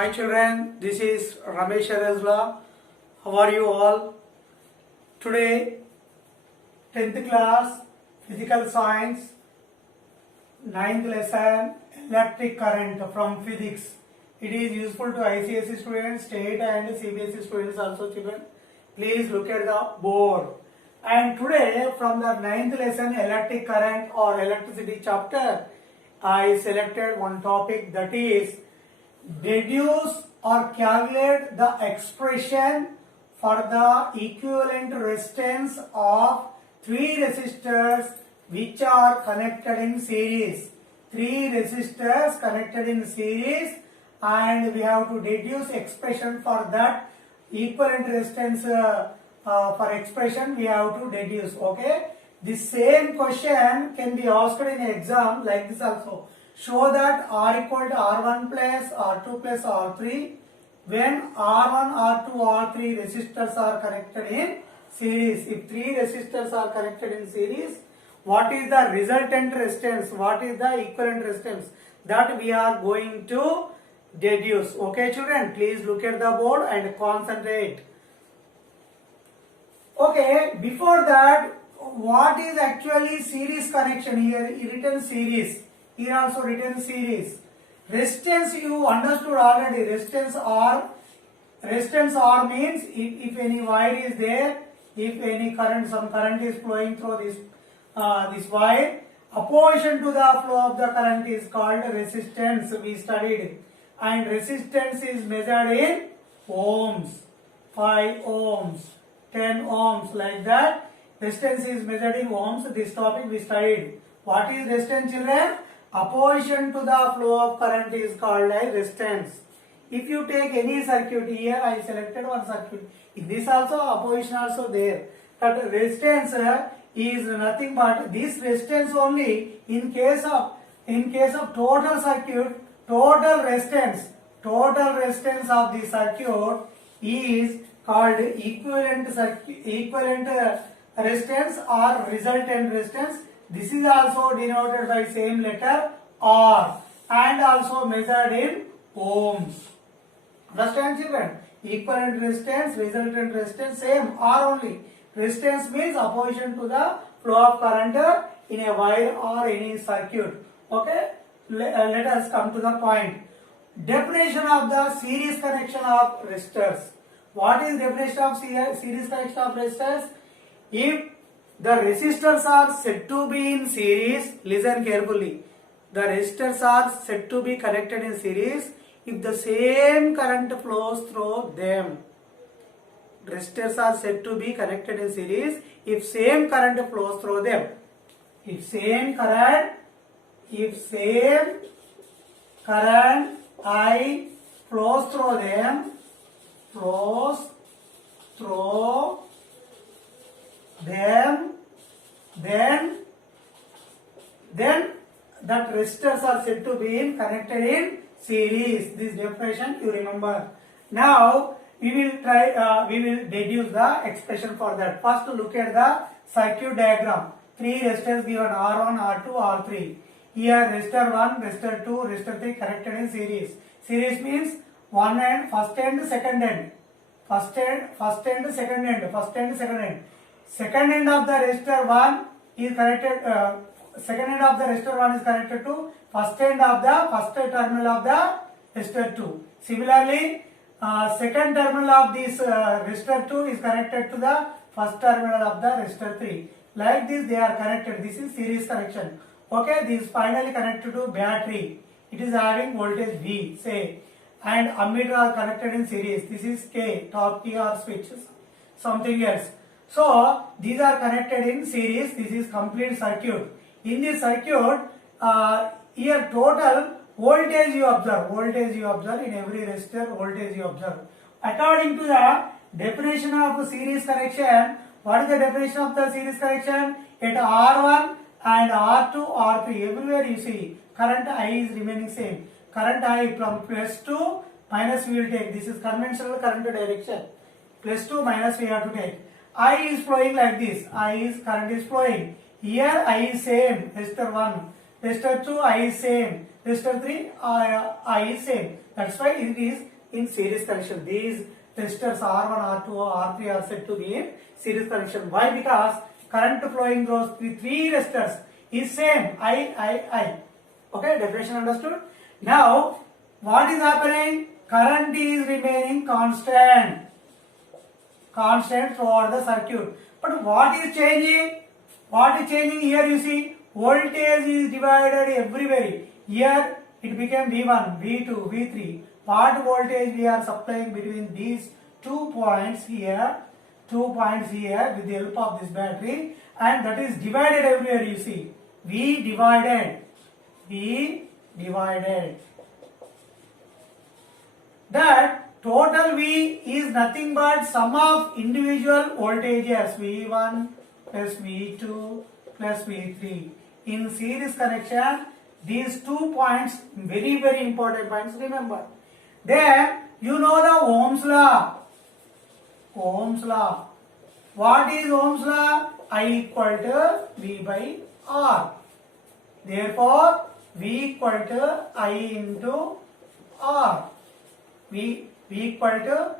Hi children, this is Ramesh Arezla. How are you all? Today, 10th class Physical Science, 9th lesson Electric Current from Physics. It is useful to ICSE students, state and CBSE students also children. Please look at the board. And today from the 9th lesson Electric Current or Electricity chapter, I selected one topic, that is deduce or calculate the expression for the equivalent resistance of three resistors which are connected in series. Three resistors connected in series, and we have to deduce expression for that equivalent resistance. For expression we have to deduce. Okay, the same question can be asked in exam like this also. Show that R equal to R1 plus R2 plus R3 when R1, R2, R3 resistors are connected in series. If three resistors are connected in series, what is the resultant resistance? What is the equivalent resistance? That we are going to deduce. Okay children, please look at the board and concentrate. Okay, before that, what is actually series connection? Here written series. Here also written series. Resistance you understood already. Resistance R means if any wire is there, if any current, some current is flowing through this wire, opposition to the flow of the current is called resistance. We studied, and resistance is measured in ohms. 5 ohms, 10 ohms, like that. Resistance is measured in ohms. This topic we studied. What is resistance children? Opposition to the flow of current is called as resistance. If you take any circuit, here I selected one circuit. In this also opposition also there. That resistance is nothing but this resistance only in case of total circuit, total resistance of the circuit is called equivalent resistance or resultant resistance. This is also denoted by same letter R and also measured in ohms. Understand children? Equivalent resistance, resultant resistance, same R only. Resistance means opposition to the flow of current in a wire or any circuit. Okay? Let us come to the point. Definition of the series connection of resistors. What is definition of series connection of resistors? If the resistors are said to be in series, listen carefully. The resistors are said to be connected in series if the same current flows through them. Resistors are said to be connected in series if same current flows through them. If same current I flows through them, then that resistors are said to be connected in series. This definition you remember. Now we will deduce the expression for that. First look at the circuit diagram. Three resistors given R1, R2, R3. Here resistor 1, resistor 2, resistor 3 connected in series. Series means one end, first end, second end. First end, second end. Second end of the resistor 1 is connected. Second end of the resistor 1 is connected to first end of the first terminal of the resistor 2. Similarly, second terminal of this resistor 2 is connected to the first terminal of the resistor 3. Like this they are connected. This is series connection. Okay, this is finally connected to battery. It is having voltage V, say, and ammeter are connected in series. This is K, top T or switch, something else. So these are connected in series. This is complete circuit. In this circuit, here total voltage you observe in every resistor, voltage you observe. According to the definition of series connection, what is the definition of the series connection? At R1 and R2, R3, everywhere you see current I is remaining same. Current I from plus to minus we will take. This is conventional current direction. Plus to minus we have to take. I is flowing like this. Current is flowing. Here I is same. Resistor 1. Resistor 2 I is same. Resistor 3 I is same. That's why it is in series connection. These resistors R1, R2, R3 are said to be in series connection. Why? Because current flowing through the three resistors is same, I. Okay, definition understood? Now, what is happening? Current is remaining constant throughout the circuit. But what is changing? What is changing here? You see, voltage is divided everywhere. Here it became V1, V2, V3. What voltage we are supplying between these 2 points here with the help of this battery, and that is divided everywhere. You see, V divided. That total V is nothing but sum of individual voltages V1 plus V2 plus V3. In series connection, these 2 points, very very important points, remember. Then you know the Ohm's law. What is Ohm's law? I equal to V by R. Therefore, V equal to I into R. V equal to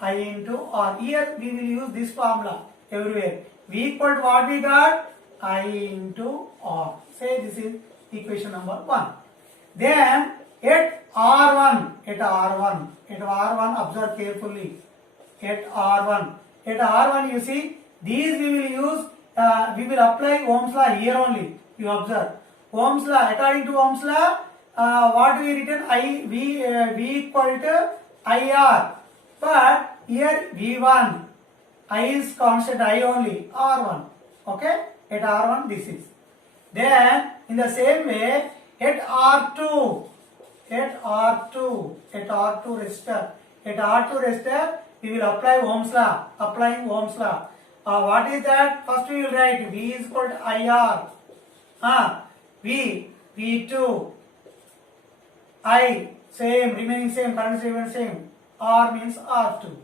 I into R. Here we will use this formula everywhere. V equal to what we got? I into R. Say this is equation number 1. Then at R1, observe carefully. At R1 you see, these we will use, we will apply Ohm's law here only. You observe. Ohm's law, according to Ohm's law, what we written? V equal to IR. But here V1, I is constant, I only, R1. Okay? At R1 this is. Then in the same way, at R2 resistor, we will apply Ohm's law. Applying Ohm's law. What is that? First we will write V is equal to IR. V2, I, same, remaining same, current remains same. R means R2.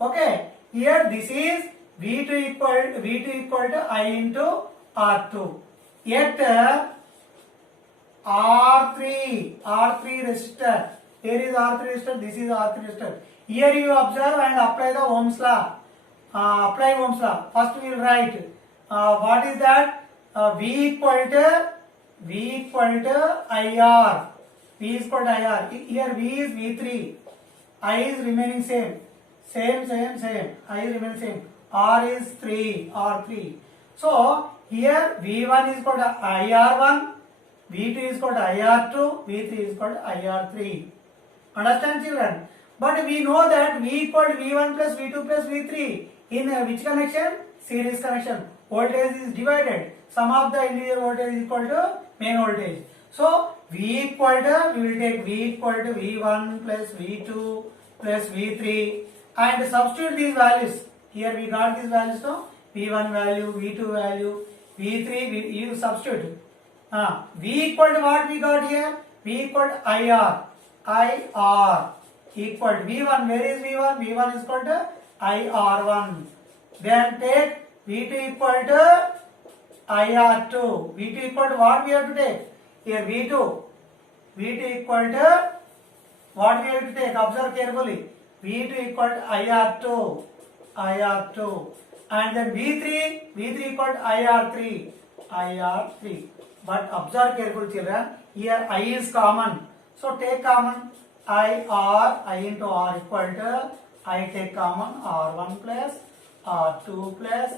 Okay. Here this is V2 equal to I into R2. Yet R3 resistor. Here is R3 resistor, this is R3 resistor. Here you observe and apply the Ohm's law. First we will write, what is that? V equal to IR. V is equal to IR. Here V is V3. I is remaining same. I is remaining same. R is R3. So here V1 is equal to IR1, V2 is equal to IR2, V3 is equal to IR3. Understand, children? But we know that V equal to V1 plus V2 plus V3. In which connection? Series connection. Voltage is divided. Sum of the individual voltage is equal to main voltage. So we will take V equal to V1 plus V2 plus V3 and substitute these values. Here we got these values, no? V1 value, V2 value, V3, you substitute. V equal to what we got here? V equal to IR. Equal to V1. Where is V1? V1 is equal to IR1. Then take V2 equal to IR2. V2 equal to what we have to take? Here V2 equal to what we have to take? Observe carefully. V2 equal to IR2. And then V3 equal to IR3. But observe carefully, children. Here I is common. So take common. I into R equal to, I take common R1 plus R2 plus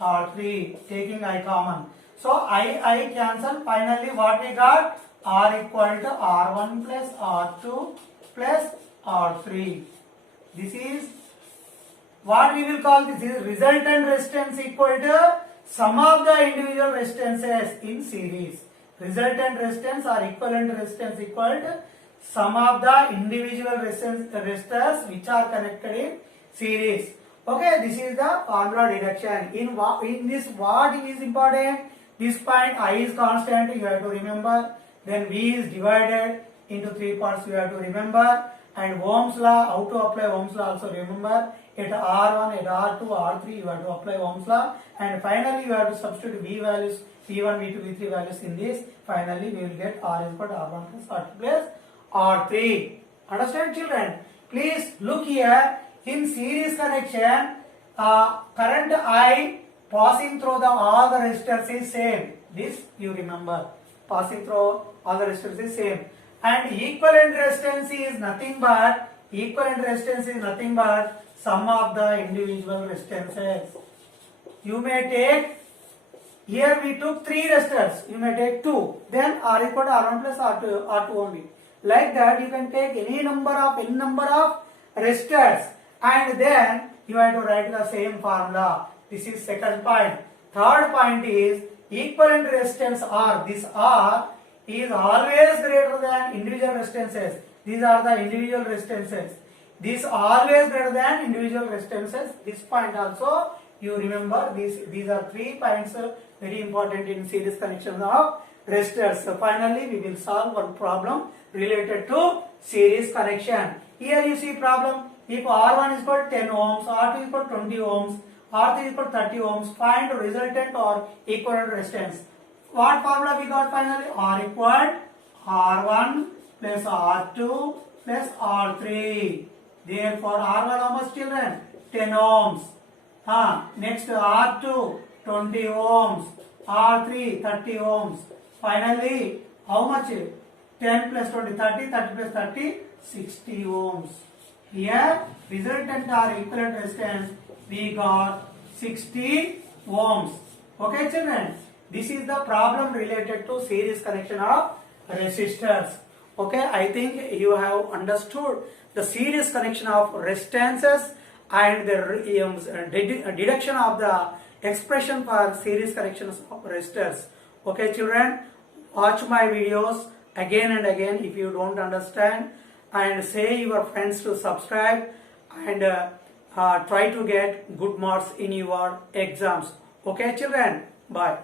R3, taking I common. So I cancel. Finally what we got? R equal to R1 plus R2 plus R3. This is what we will call, this is resultant resistance equal to sum of the individual resistances in series. Resultant resistance or equivalent resistance equal to sum of the individual resistors which are connected in series. Okay, this is the formula deduction. In this, what is important? This point I is constant, you have to remember. Then V is divided into 3 parts, you have to remember. And Ohm's law, how to apply Ohm's law also remember. At R1, at R2, R3, you have to apply Ohm's law. And finally, you have to substitute V values, V1, V2, V3 values in this. Finally, we will get R is equal to R1 plus R2 plus R3. Understand, children? Please look here. In series connection, current I passing through all the resistors is same. This you remember. Passing through all the resistors is same. And equivalent resistance is nothing but sum of the individual resistances. You may take, here we took 3 resistors, you may take 2, then R equal to R1 plus R2 only. Like that you can take any number of resistors, and then you have to write the same formula. This is second point. Third point is equivalent resistance R. This R is always greater than individual resistances. These are the individual resistances. This always greater than individual resistances. This point also you remember. These are 3 points very important in series connection of resistors. So finally we will solve one problem related to series connection. Here you see problem. If R1 is equal to 10 ohms, R2 is equal to 20 ohms, R3 is equal to 30 ohms, find resultant or equivalent resistance. What formula we got finally? R equal R1 plus R2 plus R3. Therefore R1 how much children? 10 ohms. Next R2 20 ohms, R3 30 ohms. Finally how much? 10 plus 20 30, 30 plus 30 60 ohms. Here resultant or equivalent resistance we got 60 ohms. Okay children, this is the problem related to series connection of resistors. Okay, I think you have understood the series connection of resistances and the deduction of the expression for series connections of resistors. Okay children, watch my videos again and again if you don't understand, and say your friends to subscribe, and try to get good marks in your exams. Okay children, bye.